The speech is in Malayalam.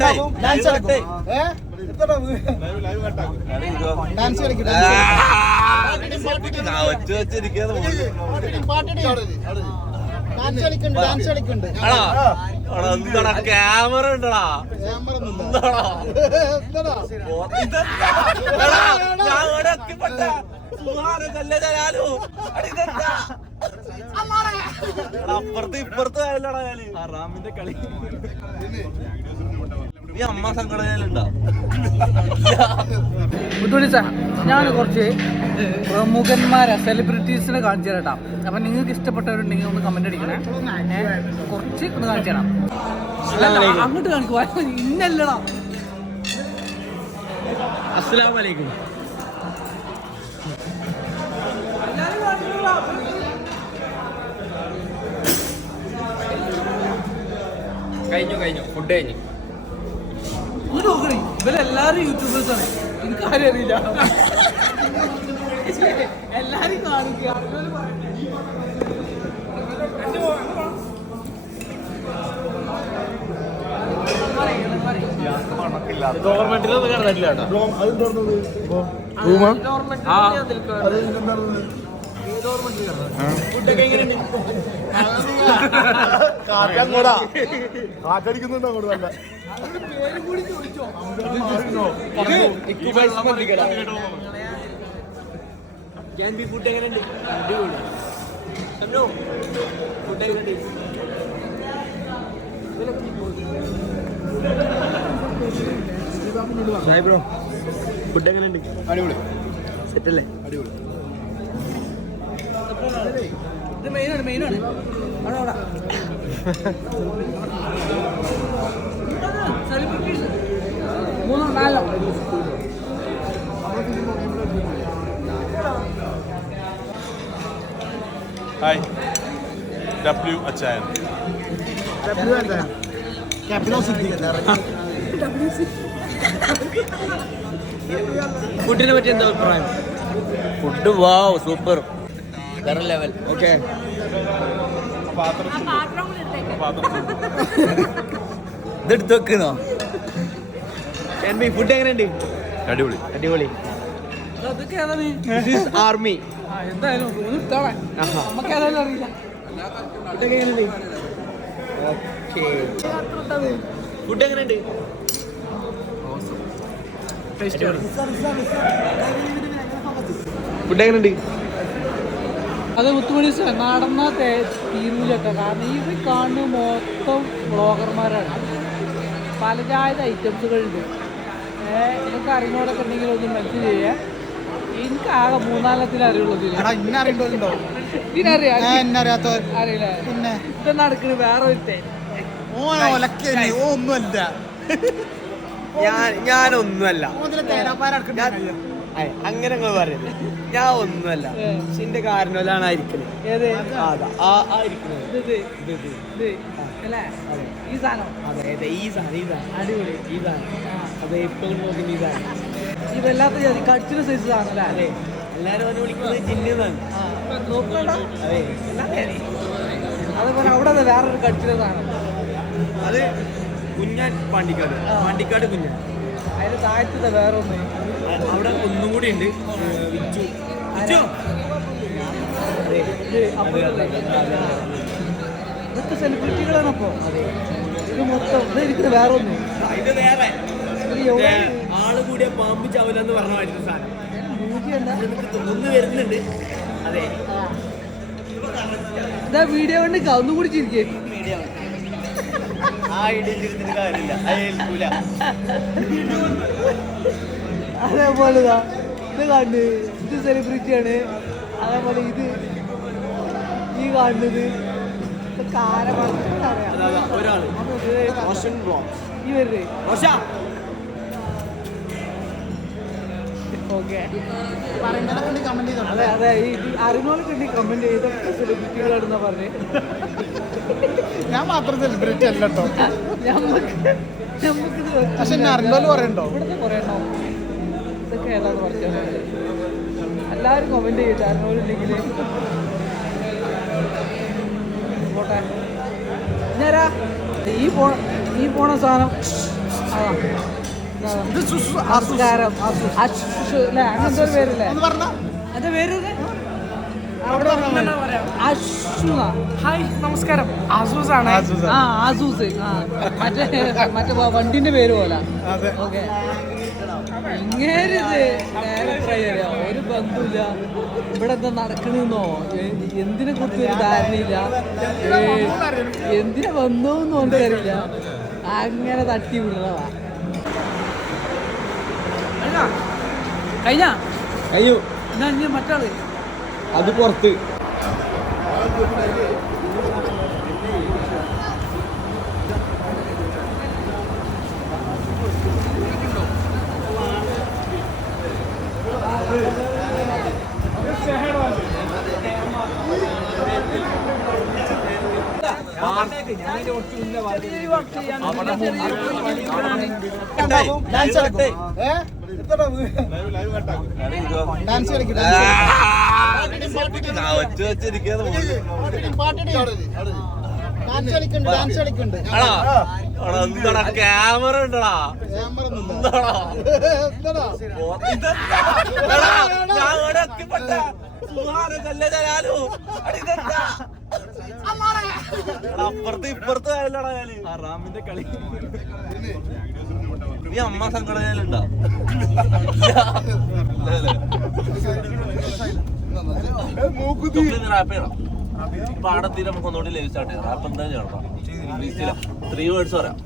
ഡാൻസ് ഡാൻസ് ഡാൻസ് കളിക്കുന്നുണ്ട് ഡാൻസ് കളിക്കുന്നുണ്ട് എന്താടാ ക്യാമറ ഉണ്ടടാ. ഞാൻ ഇവിടെ എത്തിപ്പെട്ട അപ്പുറത്ത് ഇപ്പുറത്ത് ആയല്ലടാ ഞാൻ. റാമിന്റെ കളി. അമ്മ ഞാൻ കുറച്ച് പ്രമുഖന്മാരെ സെലിബ്രിറ്റീസിനെ കാണിച്ചു തരട്ടാ. അപ്പം നിങ്ങൾക്ക് ഇഷ്ടപ്പെട്ടവരുണ്ടെങ്കിൽ ഒന്ന് കമന്റ് അടിക്കണേ. കുറച്ച് ഒന്ന് കാണിച്ചു തരാം. അങ്ങോട്ട് കാണിക്കുവാ ഇന്നല്ലടാ. അസ്സലാം വലൈക്കും കഴിഞ്ഞു കഴിഞ്ഞു. ഫുഡ് കഴിഞ്ഞു. ഇവരെല്ലാരും യൂട്യൂബേഴ്സ് ആണ്. എനിക്ക് ആരും അറിയില്ല. എല്ലാരും കാണിക്കുക. ഗവൺമെന്റിലൊന്നും കേട്ടോ. അങ്ങോട്ട് നല്ല? ഫുഡ് എങ്ങനെയുണ്ട് ഫുഡ് എങ്ങനെയുണ്ട് ബ്രോ ഫുഡ് എങ്ങനെയുണ്ട്? അടിപൊളി. സെറ്റല്ലേ? അടിപൊളി. ഇത് മെയിനാണ് മെയിനാണ് അവിടെ അവിടെ സെലിബ്രിറ്റീസ് മൂന്നോ നാലോ ഹായ് ഡബ്ല്യു അച്ചായൻ ഡബ്ല്യു സിദ്ധി ഫുഡിനെ പറ്റി എന്താ അഭിപ്രായം? ഫുഡ് വാവ് സൂപ്പർ വേറെ ലെവൽ ഓക്കെ ഇതെടുത്ത് വെക്കുന്നോ? ഫുഡ് എങ്ങനെയുണ്ട്? അടിപൊളി. അടിപൊളി. ആർമി ആ എന്തായാലും നമുക്ക് ഏതായാലും അറിയില്ല. ഫുഡ് എങ്ങനെയുണ്ട്? ഫുഡ് എങ്ങനെയുണ്ട്? അത് മുത്തുമണി സാർ നടന്ന തീരൂല കാരണം ഈ കാണുന്ന മൊത്തം ബ്ലോഗർമാരാണ് പലതായത് ഐറ്റംസുകളുണ്ട്. നിങ്ങൾക്ക് അറിയുന്നവരൊക്കെ ഉണ്ടെങ്കിൽ ഒന്ന് മെസ്സേജ് ചെയ്യാം. എനിക്ക് ആകെ മൂന്നാലത്തിൽ അറിയുള്ളൂ അറിയില്ല. പിന്നെ? നടക്കണ്? വേറെ ഓ ഒന്നുമല്ല. ഞാൻ ഞാനൊന്നുമല്ല. അങ്ങനെ നിങ്ങൾ പറയുന്നത് ഞാൻ ഒന്നുമല്ല. പക്ഷെ എന്റെ കാരണവലാണ് ആയിരിക്കുന്നത് ഏത്? അതാ. ആ ആ ഇരിക്കുന്നത് ഇത് ഇത്. ഇത് ഇത്. ഇത്. അല്ലേ? ഈ സാധനം? അതെ അതെ. ഈ സാധനം ഈ സാധനം. അടിപൊളി. ഈ സാധനം. അതെ ഇപ്പൊ നോക്കുന്ന ഈ സാധനം. ഇതല്ലാത്ത ജാതി. കടിച്ചിന് സൈസ് സാധനം അതെ. അല്ലേ എല്ലാരും അവനെ വിളിക്കുന്നത് ജിന്നെന്നാണ് ആ. നോക്കണ്ട. അതെ. അതുപോലെ അവിടെ ദേ വേറൊരു കടിച്ചിന് സാധനം? അത് കുഞ്ഞാൻ പാണ്ടിക്കാട്. പാണ്ടിക്കാട് കുഞ്ഞാൻ. അതിന് താഴത്തെ വേറെ ഒന്ന് അവിടെ ഒന്നും കൂടി ഉണ്ട് വിച്ചു. വിച്ചു. അതെ ഇത് അപ്പുറത്തെ ഇതൊക്കെ സെലിബ്രിറ്റികളാണ് അപ്പോ. ഇത് മൊത്തം ഇത് ഇരിക്കുന്നത് വേറെ ഒന്ന്. ഇത് വേറെ. ആൾ കൂടിയ പാമ്പ് ചവലെന്ന് പറഞ്ഞ മാതിരി സാധനം. ഒന്ന് വരുന്നുണ്ട്. അതെ. ഇതാ വീഡിയോ കണ്ട് ഒന്നും കൂടി ചിരിക്കേ. ആ ഐഡിയ ചിരിച്ചിട്ട് കാര്യമില്ല. അതേപോലെ ഇതാ കാണുന്നത് ഇത് സെലിബ്രിറ്റിയാണ് അതേപോലെ ഇത് ഈ കാണുന്നത് ഓക്കെ. കമന്റ് ചെയ്തോ? അതെ അതെ. ഈ അറിഞ്ഞോളൊക്കെ ഉണ്ടെങ്കിൽ കമന്റ് ചെയ്തൊക്കെ സെലിബ്രിറ്റികളാണെന്നാ പറഞ്ഞേ. ഞാൻ മാത്രം സെലിബ്രിറ്റി അല്ല കേട്ടോ ഞമ്മക്ക് ഞമ്മക്കിത് പക്ഷെ അറിഞ്ഞോൽ പറയണ്ടോ? ഇവിടുത്തെ കുറേ എണ്ണം ഇതൊക്കെ ഏതാന്ന് പറഞ്ഞത് എല്ലാവരും കമന്റ് ഒരു ഡിഗ്രി പോട്ടെ. ഞാരാ ഈ പോ ഈ പോണ സാധനം. അല്ലേ? അങ്ങനത്തെ ഒരു പേരല്ലേ? പറഞ്ഞ. എന്റെ പേര് അവിടെ പറഞ്ഞാ മതി. അശ്വ ഹായ് നമസ്കാരം. ആസൂസ് ആണ്. ആ ആസൂസ് ആ മറ്റേ മറ്റേ വണ്ടിന്റെ പേര് പോലെ. അതെ. ഓക്കെ. ഇങ്ങേരിത് ഡയറക്ടർ ആയാലോ ഒരു ബന്ധമില്ല ഇവിടെ എന്താ നടക്കണെന്നോ? എന്തിനെ കുറിച്ച് ഒരു ധാരണയില്ല. എന്തിനെ വന്നോന്നും കൊണ്ട് അറിയില്ല. അങ്ങനെ തട്ടി വിടുന്നതാ. കഴിഞ്ഞ? അയ്യോ എന്നാ ഇനി മറ്റാൾ. അത് പുറത്ത്. ഡാൻസ് കളിക്കും ഏ എത്ര ഡാൻസ് കളിക്കും. ഒറ്റ വെച്ചിരിക്കാതെ എന്താടാ ക്യാമറ ഉണ്ടടാ. എന്താടാ? ഇതെന്താ? ഞാൻ ഇവിടെ എത്തിപ്പെട്ട അപ്പുറത്ത് ഇപ്പുറത്ത് ആയല്ലടാ ഞാൻ കളി. നീ അമ്മ സംഘടനയിലുണ്ടോ റാപ്പ് ചെയ്യണം. പാടത്തീരം നമുക്ക് ഒന്നുകൂടി ലൈവ് സ്റ്റാർട്ട് ചെയ്യാം റാപ്പ് എന്താ ചെയ്യണം ത്രീ വേർഡ്സ് പറയാം.